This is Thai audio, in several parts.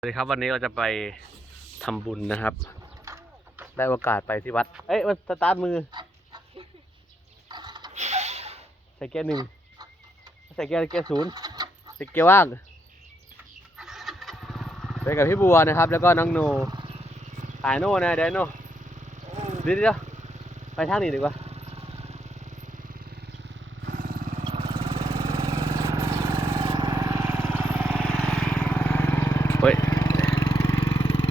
สวัสดีครับวันนี้เราจะไปทำบุญนะครับ ได้โอกาสไปที่วัด เอ้ยมันสตาร์ทมือ ใส่เกียร์หนึ่งใส่เกียร์เกียร์ศูนย์ใส่เกียร์ว่างไปกับพี่บัวนะครับ แล้วก็น้องโนถ่ายโน่นะเดี๋ยวโน่ดี๋ยวเดี๋ยวไปทางนี้ดีกว่า เฮ้ย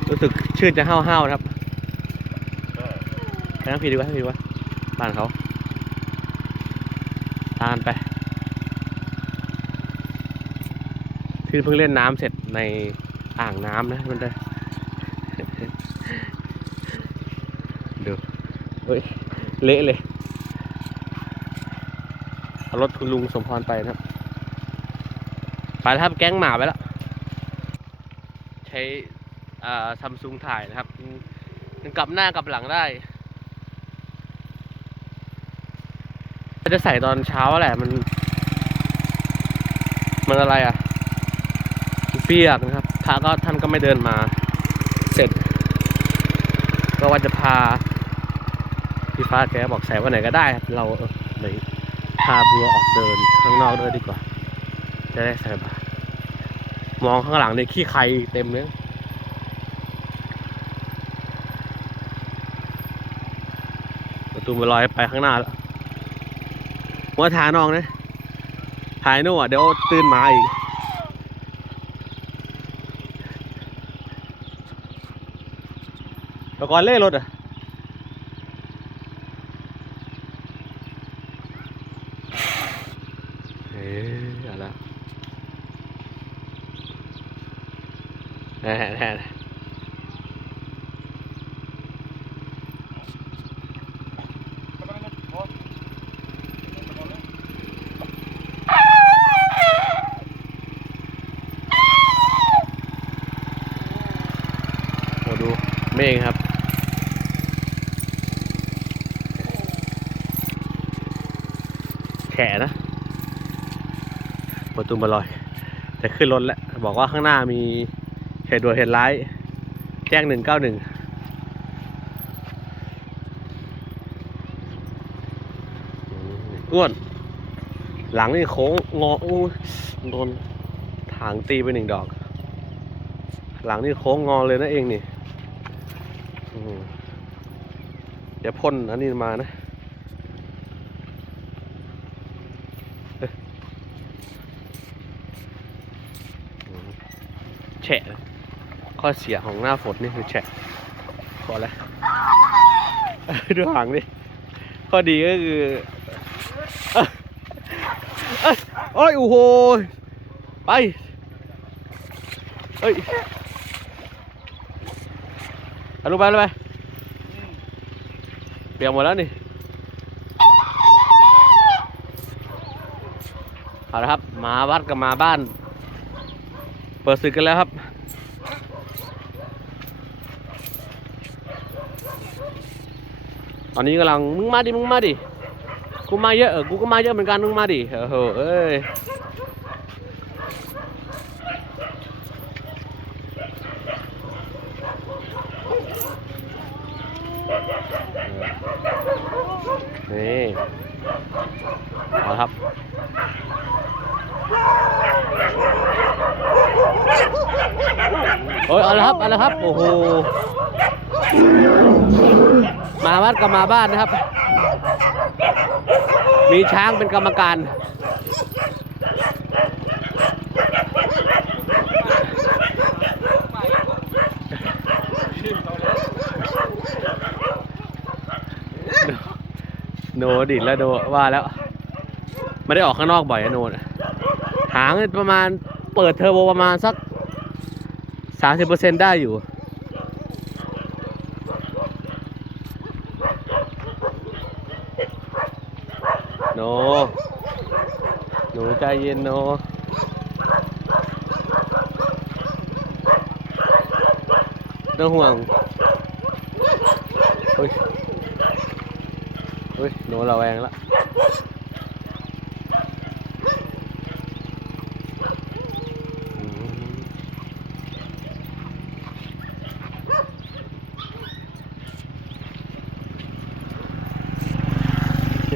รู้สึกชื่นจะห้าวห้าวๆนะครับไปนั่งพีดีกว่าพีดีกว่าบ้านเขาทานไปที่เพิ่งเล่นน้ำเสร็จในอ่างน้ำนะมันได้ดูเฮ้ย เละเลยเอารถคุณลุงสมพรไปนะครับ ไปแล้วครับแก๊งหมาไปแล้ว ใช้ ซัมซุงถ่ายนะครับมันกลับหน้ากลับหลังได้จะใส่ตอนเช้าแหละมัน มันอะไรอะเปียกนะครับพระก็ท่านก็ไม่เดินมา เสร็จ ก็ว่าจะพาพี่ฟ้าแกบอกใส่วันไหนก็ได้ครับเราเออเลยพาบัวออกเดินข้างนอกด้วยดีกว่า จะได้ใส่บาตรมองข้างหลังเนี่ยขี้ใครเต็มเลย ประตูมาลอยไปข้างหน้าแล้วว่าถ่ายน้องนะถ่ายนู่นอะเดี๋ยวตื่นมาอีกตะกอนเล่รถอะเอ๊ะอาละแน่แน่โอ้ดู เมฆครับแฉนะประตูมาลอยจะขึ้นรถแล้ว บอกว่าข้างหน้ามีเหตุด่วนเหตุร้าย แจ้งหนึ่งเก้าหนึ่งอ้วน หลังนี่โค้งงออู้โดนถางตีไปหนึ่งดอก หลังนี่โค้งงอเลยนะเองนี่ เดี๋ยวพ่นอันนี้มานะแฉะข้อเสียของหน้าฝนนี่คือแฉะพอแล้วดูหางดิข้อดีก็คือโอ้ยโอ้โหไปเฮ้ย เอาลงไปเลยไปเปียกหมดแล้วนี่เอาละครับมาวัดกับมาบ้าน เปิดศึกกันแล้วครับตอนนี้กำลังมึงมาดิมึงมาดิกูมาเยอะเออกูก็มาเยอะเหมือนกันมึงมาดิเออโหเอ้ย นี่เอาครับโอ้ยเอาละครับเอาละครับ โอ้โหมาวัดกับมาบ้านนะครับ มีช้างเป็นกรรมการ โนดิแล้วโนว่าแล้ว ไม่ได้ออกข้างนอกบ่อยนะโนนะหางประมาณเปิดเทอร์โบประมาณสักสามสิบเปอร์เซ็นได้อยู่ โน หนูใจเย็นโนเรื่องห่วง อุ้ยโดนเราแวงละ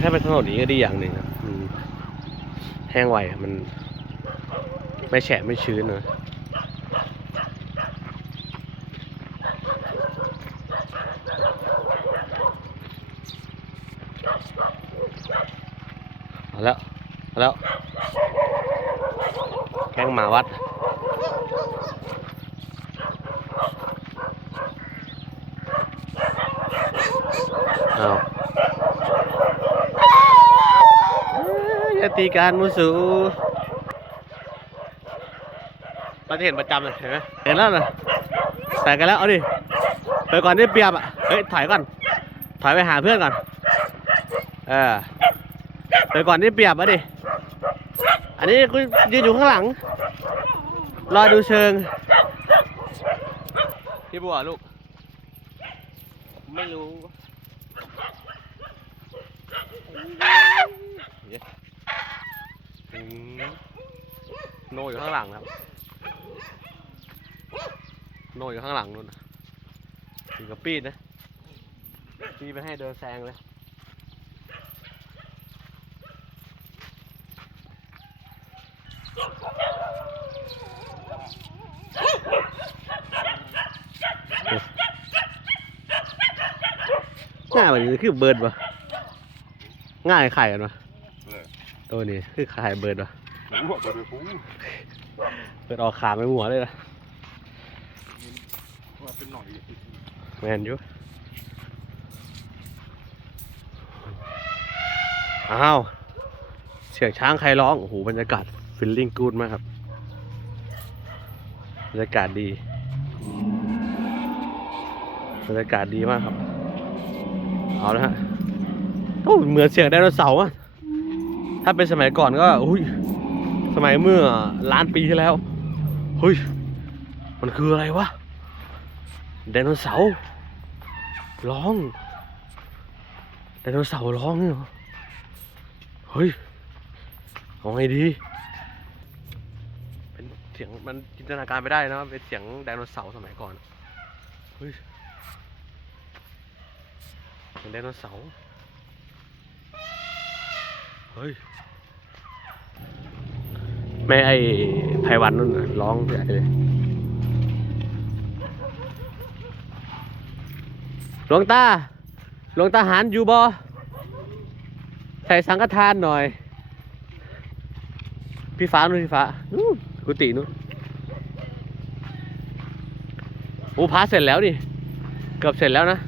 ถ้าเป็นถนนนี้ก็ดีอย่างหนึ่งนะแห้งไวมันไม่แฉะไม่ชื้นเลย แล้ว แข้งหมาวัด เอาอย่าตีการมุสูเราจะเห็นประจำเลยเห็นไหมเห็นแล้วนะใส่กันแล้ว เอาดิไปก่อนได้เปียบอะ เฮ้ย ถอยก่อน ถอยไปหาเพื่อนก่อน เออไปก่อนได้เปียบอะดิ อันนี้กูยืนอยู่ข้างหลัง รอดูเชิง พี่บัวลูก ไม่รู้โนอยู่ข้างหลังครับ โนอยู่ข้างหลังนู่นน่ะอยู่กับปีดนะปีดไปให้เดินแซงเลย ง่ายกว่านี้คือเบิร์ดปะง่ายไข่กันปะเลยตัวนี้คือไข่เบิร์ดปะหนูบอกว่าเดี๋ยวผมเบิร์ดออกขาไม่หัวเลยนะว่าเป็นหน่อยแมนอยู่อ้าว เสียงช้างใครร้อง โอ้โห บรรยากาศฟิลลิ่งกูดมากครับ บรรยากาศดี บรรยากาศดีมากครับ เอาละฮะโอ้เหมือนเสียงไดโนเสาร์อะถ้าเป็นสมัยก่อนก็อุ้ยสมัยเมื่อล้านปีที่แล้วเฮ้ยมันคืออะไรวะไดโนเสาร์ร้องไดโนเสาร์ร้องเนี่ยเหรอเฮ้ยเอาไงดี เป็นเสียงมันจินตนาการไปได้นะเป็นเสียงไดโนเสาร์สมัยก่อนเฮ้ย เป็นไดโนเสาร์เฮ้ยแม่ไอ้ไพวันนู่นร้องใหญ่เลยหลวงตาหลวงตาหารอยู่บ่ใส่สังฆทานหน่อย พี่ฟ้านู่นพี่ฟ้านู่นกุฏินู่นโอ้พาเสร็จแล้วดิ เกือบเสร็จแล้วนะ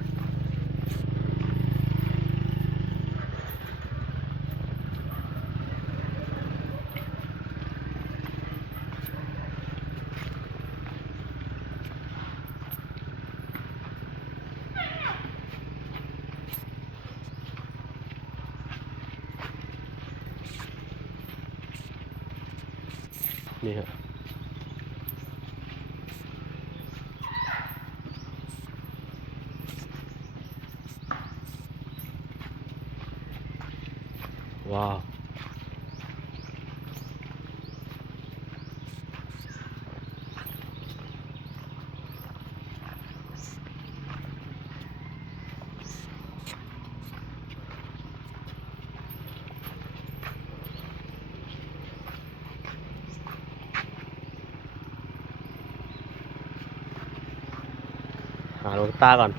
นี่ฮะว้าว หาลวงตาก่อน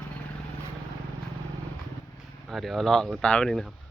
อเดี๋ยวรอหลวงตาแป๊บนึงนะครับ